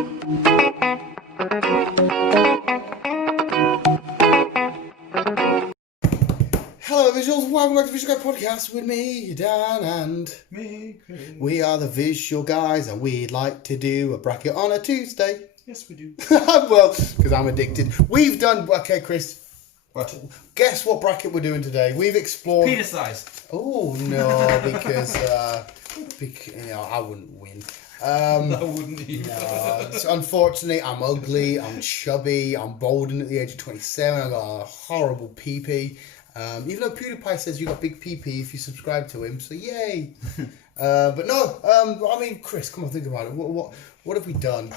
Hello visuals, welcome back to Visual Guy Podcast with me, Dan, and me, Chris. We are the Visual Guys, and we'd like to do a bracket on a Tuesday. Yes, we do. Well, because I'm addicted. We've done, okay, Chris. What? Guess what bracket we're doing today? We've explored... Penis size. Oh, no, because you know, I wouldn't win. I wouldn't either. No, so unfortunately, I'm ugly, I'm chubby, I'm balding at the age of 27, I've got a horrible pee-pee. Even though PewDiePie says you got big pee-pee if you subscribe to him, so yay. But no, I mean, Chris, come on, think about it. What have we done?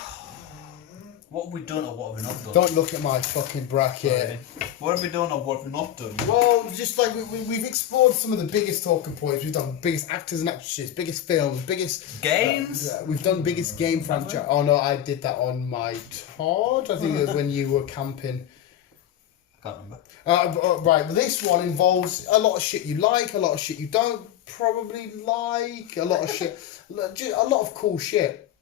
What have we done or what have we not done? Don't look at my fucking bracket. Right. What have we done or what have we not done? Well, just like we've explored some of the biggest talking points. We've done biggest actors and actresses, biggest films, biggest... Games? We've done biggest game franchise. Oh no, I did that on my Todd. I think it was when you were camping. Can't remember. Right, but this one involves a lot of shit you like, a lot of shit you don't probably like, a lot of shit, a lot of cool shit.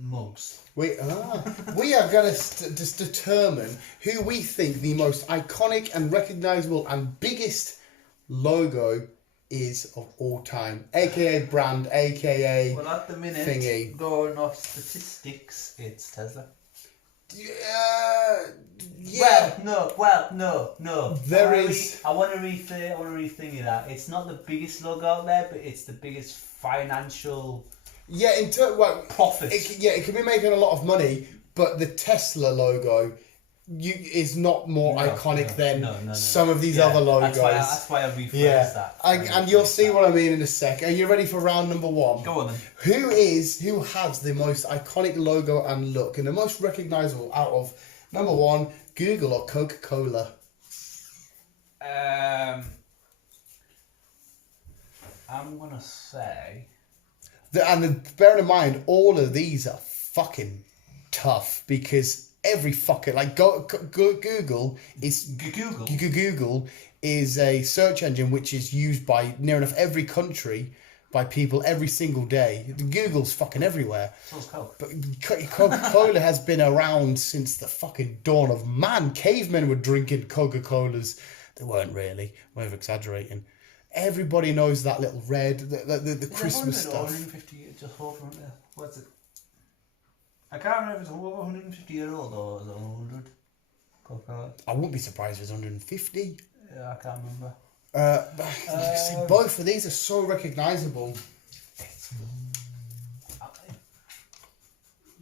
Mugs. We are going to just determine who we think the most iconic and recognisable and biggest logo is of all time, aka brand, aka well, at the minute, thingy. Going off statistics, it's Tesla. Yeah. No. There I is. I want to rethink that. It's not the biggest logo out there, but it's the biggest financial. Yeah, profit. It can be making a lot of money, but the Tesla logo is not more iconic than some of these other logos. That's why I rephrased that. And you'll see what I mean in a sec. Are you ready for round number one? Go on then. Who has the most iconic logo and look and the most recognisable out of number one, Google or Coca-Cola? I'm gonna say. Bear in mind, all of these are fucking tough because every fucking Google is a search engine which is used by near enough every country by people every single day. Google's fucking everywhere. So's Coke. But Coca-Cola has been around since the fucking dawn of man. Cavemen were drinking Coca-Colas. They weren't really. I'm over exaggerating. Everybody knows that little red, the Christmas stuff. 150, just hold on there. What's it? I can't remember if it's over 150 year old or is it 100? Coca-Cola. I wouldn't be surprised if it's 150. Yeah, I can't remember. Both of these are so recognisable.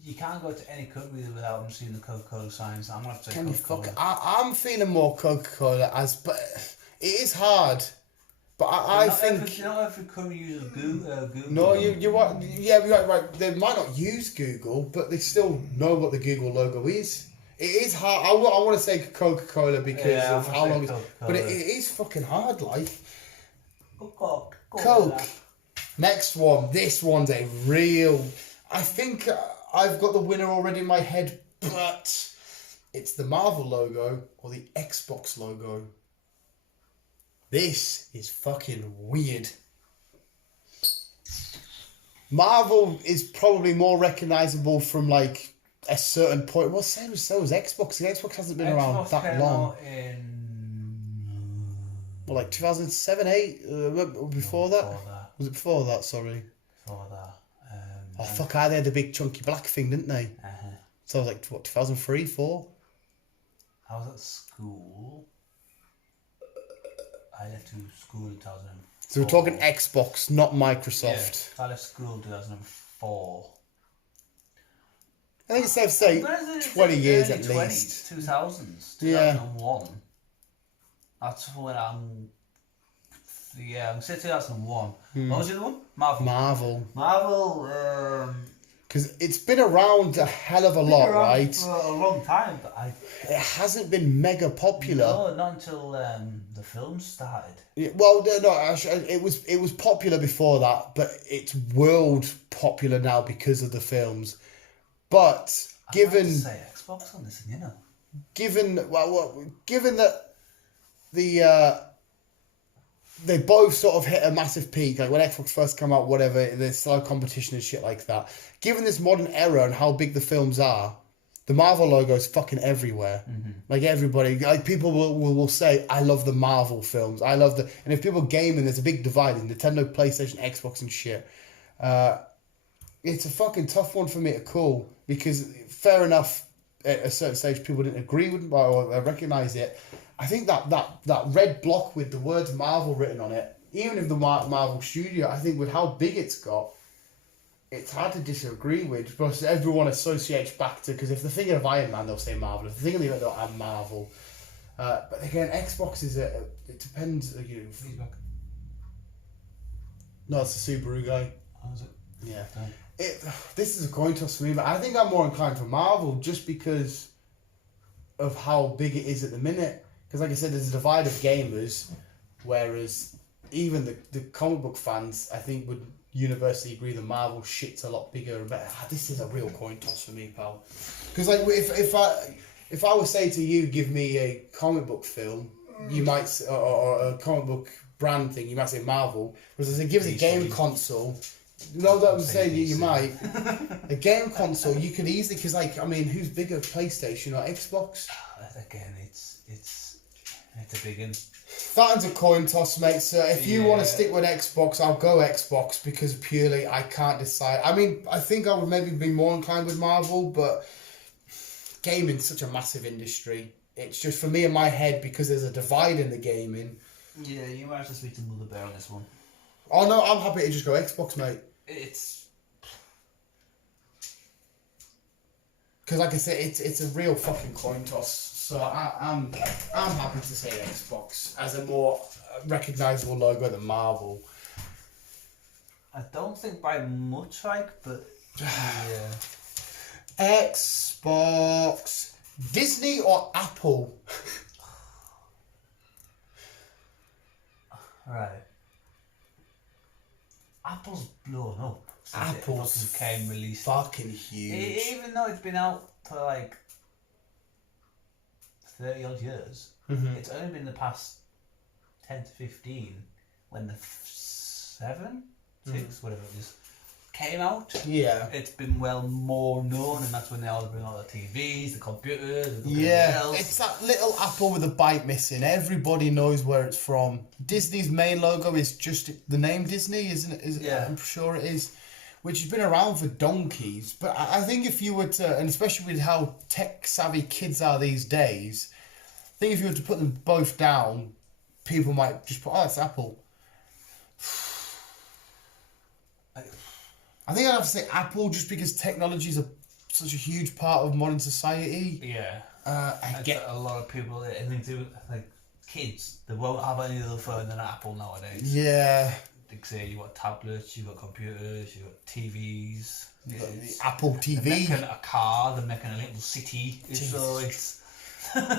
You can't go to any country without them seeing the Coca-Cola signs. I'm gonna have to say Coca-Cola. I'm feeling more Coca-Cola but it is hard. But I think not every country uses Google. No, you're right. Yeah, right. They might not use Google, but they still know what the Google logo is. It is hard. I want to say Coca-Cola because of how long. But it is fucking hard. Like Coke. Next one. This one's a real. I think I've got the winner already in my head, but it's the Marvel logo or the Xbox logo. This is fucking weird. Marvel is probably more recognisable from like a certain point. Well, so is Xbox. The Xbox hasn't been around that long. Well, like 2007, 8? Before that? Was it before that? Sorry. Before that. Oh fuck! They had the big chunky black thing, didn't they? So it was like what, 2003, 4? I was at school. I left school in 2004. So we're talking Xbox, not Microsoft. Yeah, I left school in 2004. I think it's safe to say 20 years at least. 2000s, 2001. Yeah. That's when I'm going to say 2001. What was the other one? Marvel. Because it's been around a hell of a lot, right? For a long time, but it hasn't been mega popular. No, not until the films started. Yeah, well, no, actually, it was popular before that, but it's world popular now because of the films. But given I'd say Xbox on this, you know. Given that the they both sort of hit a massive peak. Like when Xbox first came out, whatever, there's still competition and shit like that. Given this modern era and how big the films are, the Marvel logo is fucking everywhere. Mm-hmm. Like everybody, like people will say, I love the Marvel films. I love the... And if people gaming, there's a big divide in Nintendo, PlayStation, Xbox and shit. It's a fucking tough one for me to call because fair enough, at a certain stage people didn't agree with it or recognise it. I think that red block with the words Marvel written on it, even if the Marvel studio, I think with how big it's got, it's hard to disagree with. Because everyone associates back to, because if they're thinking of Iron Man, they'll say Marvel. If they're thinking of I'm Marvel. But again, Xbox is it depends. Feedback. No, it's the Subaru guy. Oh, is it? Yeah. This is a coin toss for me, but I think I'm more inclined for Marvel just because of how big it is at the minute. Because like I said, there's a divide of gamers, whereas even the comic book fans, I think, would universally agree the Marvel shit's a lot bigger and better. This is a real coin toss for me, pal. Because like if I would say to you, give me a comic book film, you might or a comic book brand thing, you might say Marvel. Whereas if it gives a game console. No, that I'm saying you might. A game console, you could easily, because like, I mean, who's bigger, PlayStation or Xbox? Again, it's a big one. That one's a coin toss, mate. So if you want to stick with Xbox, I'll go Xbox because purely I can't decide. I mean, I think I would maybe be more inclined with Marvel, but gaming's such a massive industry. It's just for me in my head because there's a divide in the gaming. Yeah, you might have to speak to Mother Bear on this one. Oh no, I'm happy to just go Xbox, mate. It's because, like I said, it's a real fucking coin toss. So I'm happy to say Xbox as a more recognisable logo than Marvel. I don't think by much, like, but yeah. Xbox, Disney or Apple? Right. Apple's blown up. Apple's came released. Fucking huge. Even though it's been out for like 30 odd years, it's only been the past 10 to 15 when the 7, 6, whatever it is, came out. Yeah. It's been well more known, and that's when they all bring out the TVs, the computers, and else. It's that little apple with a bite missing. Everybody knows where it's from. Disney's main logo is just the name Disney, isn't it? Yeah. I'm sure it is. Which has been around for donkeys. But I think if you were to, and especially with how tech savvy kids are these days, I think if you were to put them both down, people might just put, oh, it's Apple. I think I'd have to say Apple just because technology is such a huge part of modern society. Yeah. I get a lot of people, anything to do, like kids, they won't have any other phone than Apple nowadays. Yeah. Like say you got tablets, you got computers, you got TVs. The Apple TV. They're making a car, they're making a little city. So it's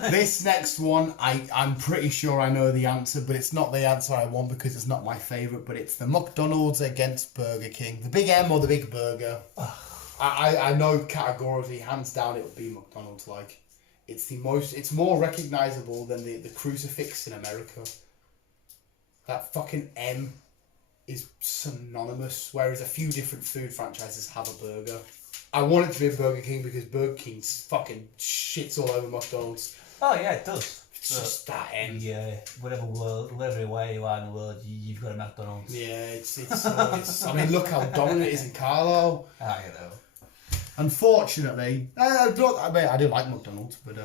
this next one, I'm pretty sure I know the answer, but it's not the answer I want because it's not my favourite, but it's the McDonald's against Burger King. The big M or the big burger. I know categorically, hands down, it would be McDonald's. Like, it's more recognisable than the crucifix in America. That fucking M is synonymous, whereas a few different food franchises have a burger. I want it to be a Burger King because Burger King fucking shits all over McDonald's. Oh yeah, it does. It's just that end. Yeah, whatever way you are in the world, you've got a McDonald's. Yeah, it's I mean, look how dominant it is in Carlo. Ah, you know. Unfortunately, I do like McDonald's, but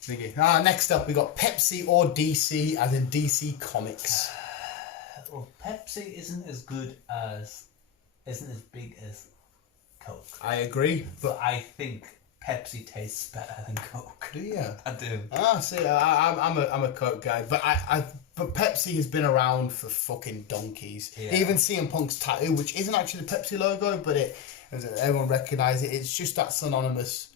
thingy. Next up we got Pepsi or DC, as in DC Comics. Well, Pepsi isn't as big as Coke. I agree, but I think Pepsi tastes better than Coke. Do you? I do. See, I'm a Coke guy, but but Pepsi has been around for fucking donkeys. Yeah. Even CM Punk's tattoo, which isn't actually the Pepsi logo, but everyone recognises it. It's just that synonymous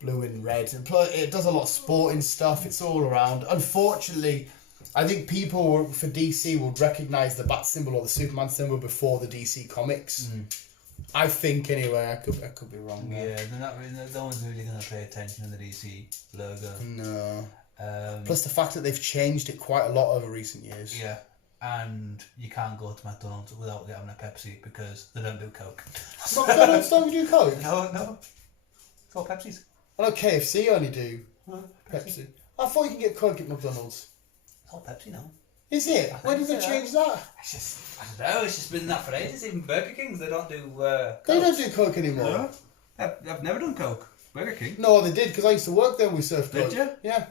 blue and red. And it does a lot of sporting stuff. It's all around. Unfortunately, I think people for DC would recognise the bat symbol or the Superman symbol before the DC Comics. I think anyway. I could be wrong. Yeah, no one's really going to pay attention to the DC logo. No. Plus the fact that they've changed it quite a lot over recent years. Yeah. and you can't go to McDonald's without getting a Pepsi because they don't do Coke. McDonald's don't do Coke? No. It's all Pepsis. I know KFC only do Pepsi. I thought you can get Coke at McDonald's. It's all Pepsi now. Is it? When did they change that? It's just, I don't know, it's just been that for ages. Even Burger Kings, they don't do Coke. They don't do Coke anymore. No. I've never done Coke. Burger King. No, they did, because I used to work there and we served Coke. Did you? Yeah.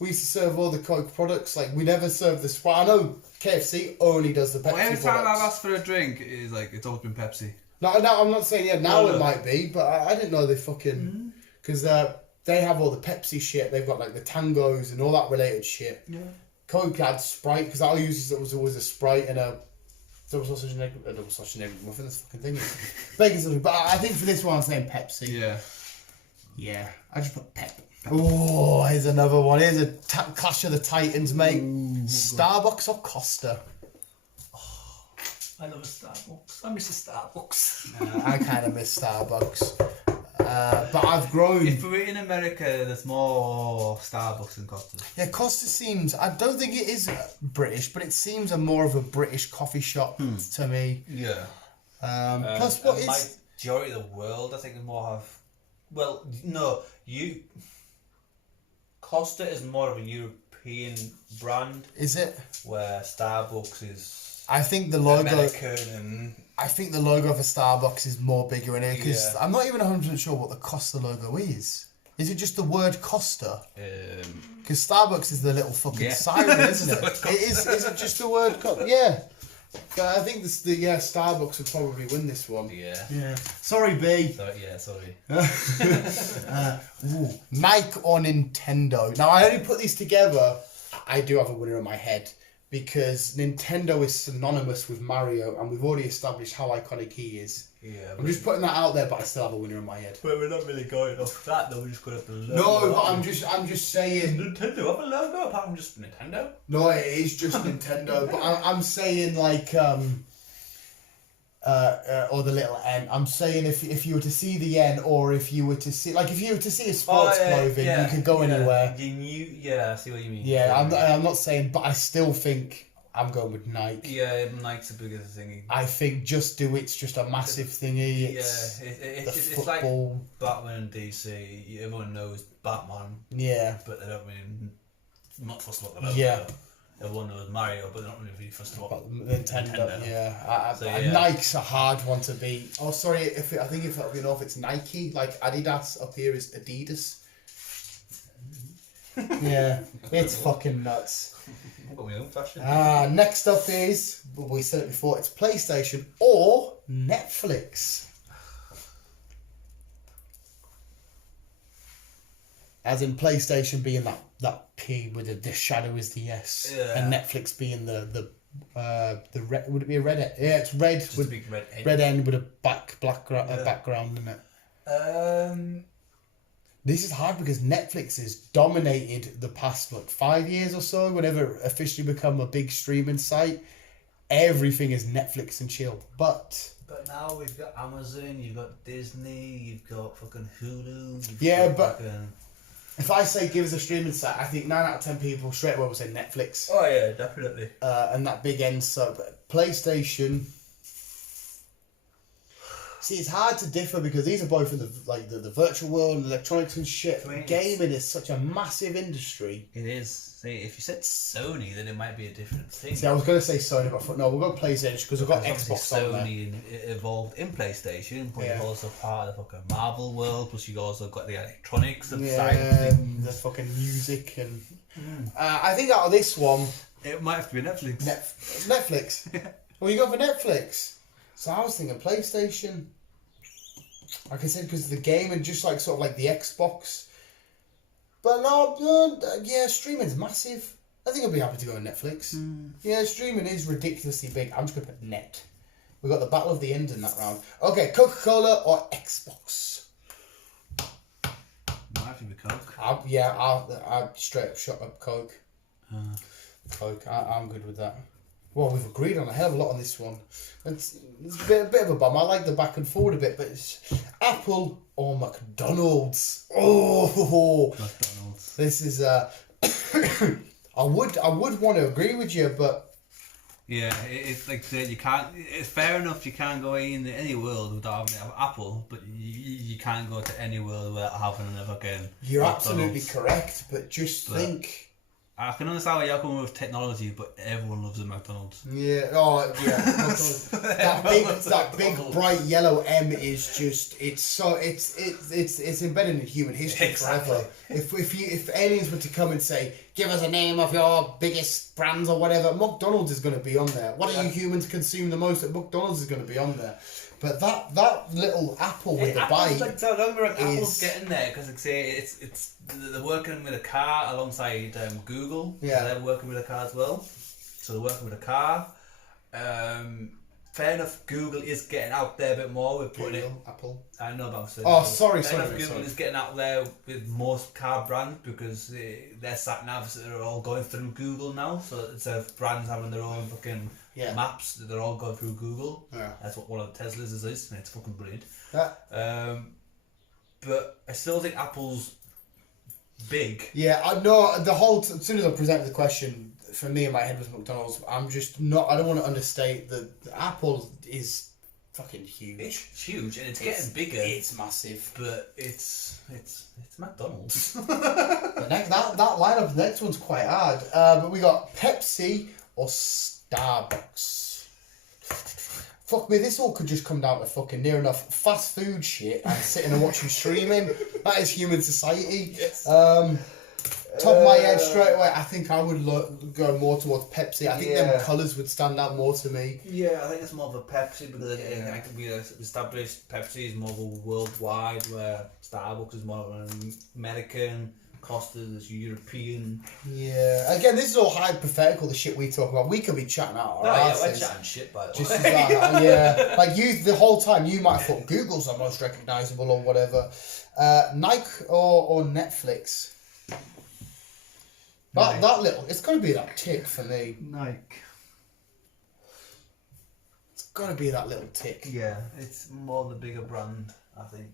We used to serve all the Coke products. Like, we never served the Sprite. I know KFC only does the Pepsi Well, every time products. I've asked for a drink, it's like, it's always been Pepsi. No, I'm not saying, yeah, now No. it might be, but I didn't know they fucking... Because they have all the Pepsi shit. They've got, like, the Tangos and all that related shit. Yeah. Coke had Sprite, because I used it was always a Sprite and a double sausage and egg muffin, this fucking thing. Bacon sausage. But I think for this one I'm saying Pepsi. Yeah. Yeah, I just put pep. Oh, here's another one. Here's a Clash of the Titans, mate. Starbucks or Costa? I love a Starbucks. I miss a Starbucks. I kind of miss Starbucks. But I've grown. If we're in America, there's more Starbucks than Costa. Yeah, Costa seems... I don't think it is British, but it seems more of a British coffee shop to me. Yeah. Plus, what is... Majority of the world, I think, is more have... Well, no, Costa is more of a European brand. Is it? Where Starbucks is I think the logo... American and... I think the logo for Starbucks is more bigger in here, because Yeah. I'm not even 100% sure what the Costa logo is. Is it just the word Costa? Because Starbucks is the little fucking siren, isn't it? Is it just the word Costa? Yeah. But I think Starbucks would probably win this one. Yeah. Sorry, B. Sorry. Nike or Nintendo. Now, I only put these together. I do have a winner in my head, because Nintendo is synonymous with Mario, and we've already established how iconic he is. Yeah. I'm just putting that out there, but I still have a winner in my head. But we're not really going off that, though. We're just going off the logo. No, but I'm just saying. Nintendo have a logo apart from just Nintendo? No, it is just Nintendo. But I'm saying like or the little N. I'm saying if you were to see the N, or if you were to see a sports clothing, you could go anywhere. I see what you mean. Yeah, I'm not saying, but I still think I'm going with Nike. Yeah, Nike's a bigger thingy. I think Just Do It's just a massive thingy. It's it's like Batman and DC. Everyone knows Batman. Yeah. But they don't really not fussed about the logo. Yeah. Everyone knows Mario, but they're not really fussed about Nintendo. Yeah. So, Nike's a hard one to beat. Oh, sorry. I think if it's Nike, like Adidas up here is Adidas. Yeah, it's fucking nuts. Next up is, we said it before, it's PlayStation or Netflix. As in PlayStation being that P with the shadow is the S, and Netflix being the red. Would it be a red? Yeah, it's red with a big red end with a background in it. This is hard because Netflix has dominated the past 5 years or so. Whenever it officially become a big streaming site, everything is Netflix and chill. But now we've got Amazon, you've got Disney, you've got fucking Hulu. If I say give us a streaming site, I think 9 out of 10 people straight away will say Netflix. Oh yeah, definitely. And that big end. So PlayStation. See, it's hard to differ because these are both in the virtual world, electronics and shit. Gaming is such a massive industry. It is. See, if you said Sony, then it might be a different thing. See, I was going to say Sony, but I thought, no, we'll go PlayStation because we've got Xbox on there. Sony evolved in PlayStation, but you've also part of the fucking Marvel world, plus you've also got the electronics and side of things. The fucking music and... I think out of this one... It might have to be Netflix. Netflix? Well, you go for Netflix. So I was thinking PlayStation... Like I said, because of the game and just like sort of like the Xbox. But no, yeah, streaming's massive. I think I'd be happy to go on Netflix. Yeah, streaming is ridiculously big. I'm just going to put net. We got the battle of the end in that round. Okay, Coca-Cola or Xbox? Might have to be Coke. I'll straight up shut up Coke. Coke, I'm good with that. Well, we've agreed on a hell of a lot on this one. It's a bit of a bum. I like the back and forward a bit, but it's Apple or McDonald's. Oh, McDonald's. This is I would want to agree with you, but Yeah, it's like you can't. It's fair enough. You can't go in any world without having Apple, but you can't go to any world without having another fucking. you're McDonald's. absolutely correct. But just think. I can understand where you're coming with technology, but everyone loves a McDonald's. Yeah. Oh, yeah. that big bright yellow M is just. It's embedded in human history Exactly. forever. If aliens were to come and say, give us a name of your biggest brands or whatever, McDonald's is going to be on there. What do you humans consume the most? At McDonald's is going to be on there. But that little apple with the bite. Apple's getting there because like say they're working with a car alongside Google. Yeah. So they're working with a car as well. So they're working with a car. Fair enough. Google is getting out there a bit more with putting it. Apple. I know about. Oh, sorry. Google is getting out there with most car brands because their sat navs are all going through Google now. So instead of brands having their own fucking maps, they're all going through Google. Yeah. That's what one of the Teslas is, and it's fucking brilliant. Yeah. But I still think Apple's big. Yeah, I know the whole. As soon as I presented the question, for me in my head was McDonald's. I'm just not. I don't want to understate that Apple is fucking huge. It's huge and it's getting bigger. It's massive. But it's McDonald's. The next that lineup, the next one's quite hard. But we got Pepsi or Starbucks. Fuck me, this all could just come down to fucking near enough fast food shit and sitting and watching streaming. That is human society. Yes. Top of my head straight away, I think I would go more towards Pepsi. I think them Yeah. colours would stand out more to me. Yeah, I think it's more of a Pepsi because I think we established Pepsi is more of a worldwide, where Starbucks is more of an American, Costa's is European. Yeah. Again, this is all hypothetical, the shit we talk about. We could be chatting out our We're asses. chatting shit by the Just way. as that, yeah. Like you, the whole time you might have thought Google's the most recognisable or whatever. Nike or Netflix. That little, it's got to be that tick for me. Nike. It's got to be that little tick. Yeah, it's more the bigger brand, I think.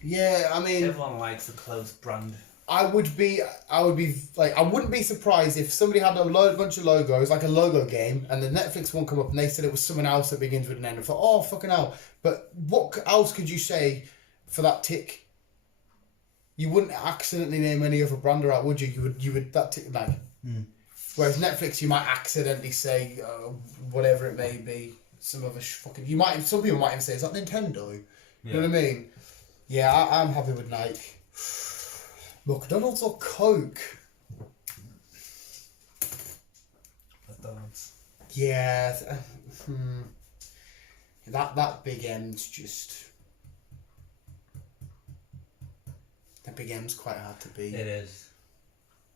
Yeah, I mean, Everyone likes the close brand. I would be like, I wouldn't be surprised if somebody had a bunch of logos, like a logo game, and the Netflix one come up and they said it was someone else that begins with an N. I thought, oh fucking hell! But what else could you say for that tick? You wouldn't accidentally name any other brand out, would you? You would that tick like. Whereas Netflix, you might accidentally say whatever it may be. Some other fucking. Some people might even say, is that Nintendo? You know what I mean? Yeah, I'm happy with Nike. McDonald's or Coke? McDonald's. Yeah. That big M's just. That big M's quite hard to beat. It is.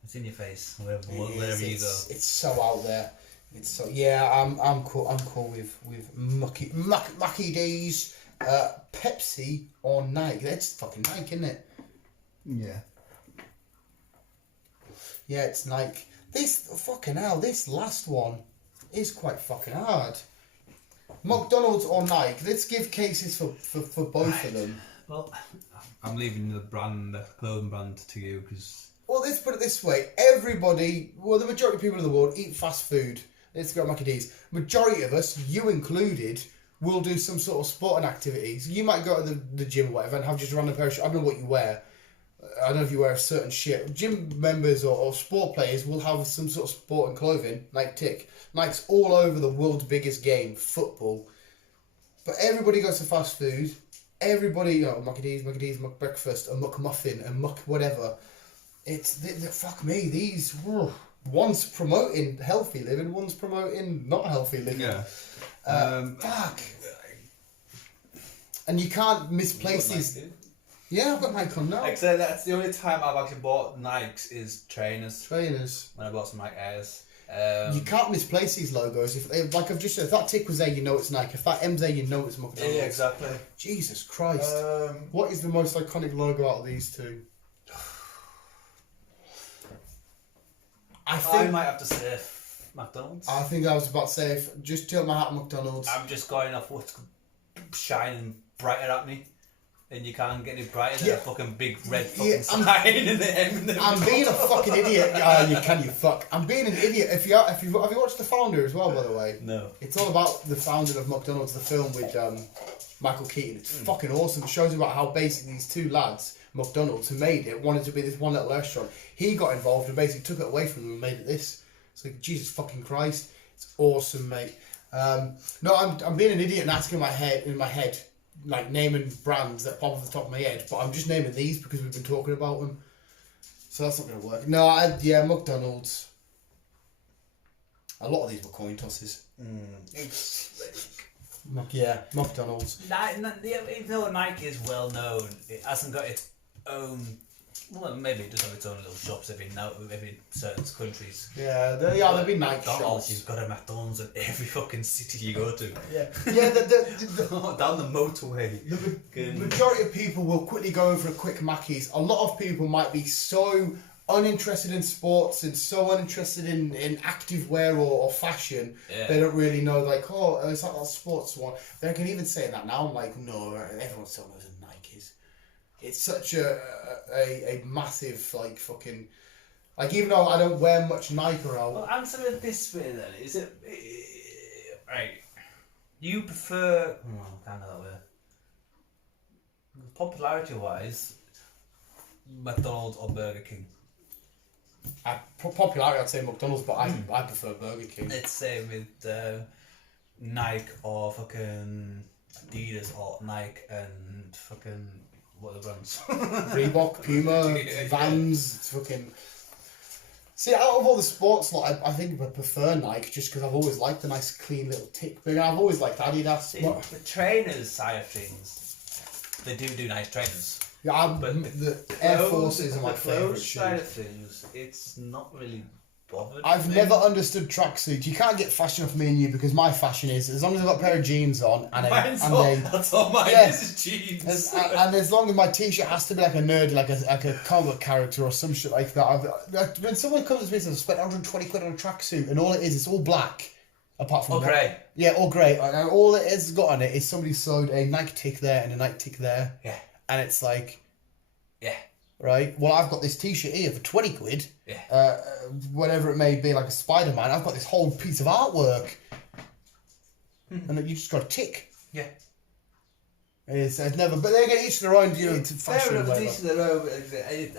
It's in your face wherever you go. It's so out there. It's so I'm cool. I'm cool with Mucky D's, Pepsi or Nike. That's fucking Nike, isn't it? Yeah. Yeah, it's Nike. This fucking hell. This last one is quite fucking hard. McDonald's or Nike. Let's give cases for both of them. Well, I'm leaving the clothing brand to you because. Well, let's put it this way. The majority of people in the world eat fast food. Let's go Mackie D's. Majority of us, you included, will do some sort of sporting activities. You might go to the gym or whatever and have just a random pair of shorts. I don't know what you wear. I don't know if you wear a certain shit. Gym members or sport players will have some sort of sporting clothing, like tick. Nike's all over the world's biggest game, football. But everybody goes to fast food. Everybody, Mackie D's, Muck Breakfast, a Muck Muffin, a Muck whatever. Fuck me, these, one's promoting healthy living, one's promoting not healthy living. Yeah. Fuck. And you can't misplace these. Yeah, I've got Nike on now. like I said, that's the only time I've actually bought Nikes is trainers. Trainers. When I bought some Nike Airs. You can't misplace these logos. If like I've just said, if that tick was there, you know it's Nike. If that M's there, you know it's McDonald's. Yeah, exactly. Jesus Christ. What is the most iconic logo out of these two? I might have to say McDonald's. I think I was about to say, just tilt my hat at McDonald's. I'm just going off what's shining brighter at me. and you can't get any brighter than a fucking big red fucking Yeah, sign in the end. I'm being a fucking idiot. You fuck. I'm being an idiot. Have you watched The Founder as well, by the way? No. It's all about the founding of McDonald's, the film with Michael Keaton. It's fucking awesome. It shows you about how basically these two lads, McDonald's, who made it, wanted to be this one little restaurant. He got involved and basically took it away from them and made it this. It's like, Jesus fucking Christ. It's awesome, mate. No, I'm being an idiot and asking in my head, like naming brands that pop off the top of my head, but I'm just naming these because we've been talking about them. So that's not going to work. No, McDonald's. A lot of these were coin tosses. Yeah, McDonald's. Even though Nike is well known, it hasn't got its own. Well, maybe it does have its own little shops in certain countries. Yeah, there'll be Nike McDonald's, shops. you've got a McDonald's in every fucking city you go to. Yeah, Down the motorway. The majority of people will quickly go in for a quick Mackey's. A lot of people might be so uninterested in sports and so uninterested in active wear or fashion, they don't really know, like, it's like that sports one. They can even say that now. I'm like, no, everyone still knows a Nike's. It's such a massive, like, fucking, like, even though I don't wear much Nike around. Well, answer it this way then. Is it right? You prefer? Kind of that way. Popularity wise, McDonald's or Burger King? Popularity, I'd say McDonald's, but I prefer Burger King. It's same with Nike or fucking Adidas or Nike and fucking what are the brands? Reebok, Puma, Vans, it's fucking. See, out of all the sports, I think I prefer Nike just because I've always liked the nice, clean little tick. But I've always liked Adidas. The trainers side of things, they do nice trainers. Yeah, but the Air Forces are my favourite shoes. Side of things, it's not really bothered. I've never understood tracksuits. You can't get fashion off me and you because my fashion is as long as I've got a pair of jeans on and that's all mine is jeans. And as long as my t-shirt has to be like a nerd, like a comic character or some shit like that. When someone comes to me and says, I spent 120 quid on a tracksuit and all it is, it's all black. Apart from grey. Yeah, all grey. And all it has got on it is somebody sewed a Nike tick there and a Nike tick there. Yeah. And it's like, yeah, right. Well, I've got this T-shirt here for 20 quid. Yeah. Whatever it may be, like a Spider-Man. I've got this whole piece of artwork, and you just got a tick. Yeah. It's never, but they get each their own, to fashion. Fair enough, each their own.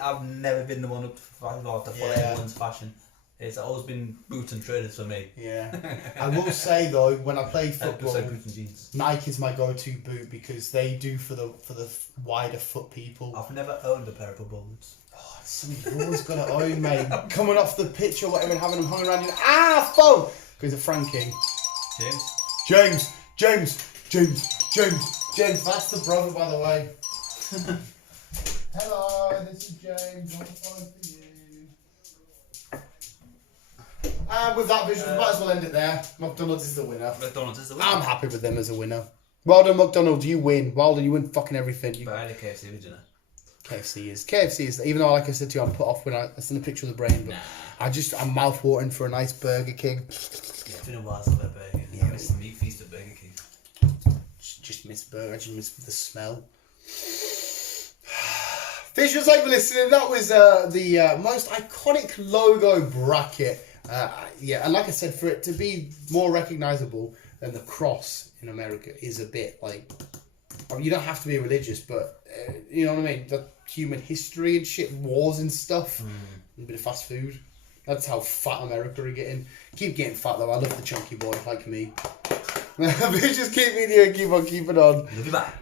I've never been the one up to follow everyone's fashion. It's always been boots and trainers for me. Yeah. I will say though, when I play football, boots and jeans. Nike is my go-to boot because they do for the wider foot people. I've never owned a pair of football boots. Oh, something you always got to own, mate. Coming off the pitch or whatever and having them hung around you. Phone! Because of Frankie. James. That's the brother, by the way. Hello, this is James. I'm phone for you. And with that vision, we might as well end it there. McDonald's is the winner. I'm happy with them as a winner. Well done, McDonald's. You win. Well done. You win fucking everything. But I had a KFC original. KFC is. Even though, like I said to you, I'm put off when I seen a picture of the brain. But I'm mouth watering for a nice Burger King. It's been a while since I've had Burger King. Yeah, I miss the meat feast at Burger King. Just miss burger. I just miss the smell. Visuals, like we're listening. That was the most iconic logo bracket. And like I said, for it to be more recognisable than the cross in America is a bit like, I mean, you don't have to be religious, but you know what I mean? The human history and shit, wars and stuff, a bit of fast food. That's how fat America are getting. Keep getting fat though. I love the chunky boy like me. Just keep on keeping on. Love you back.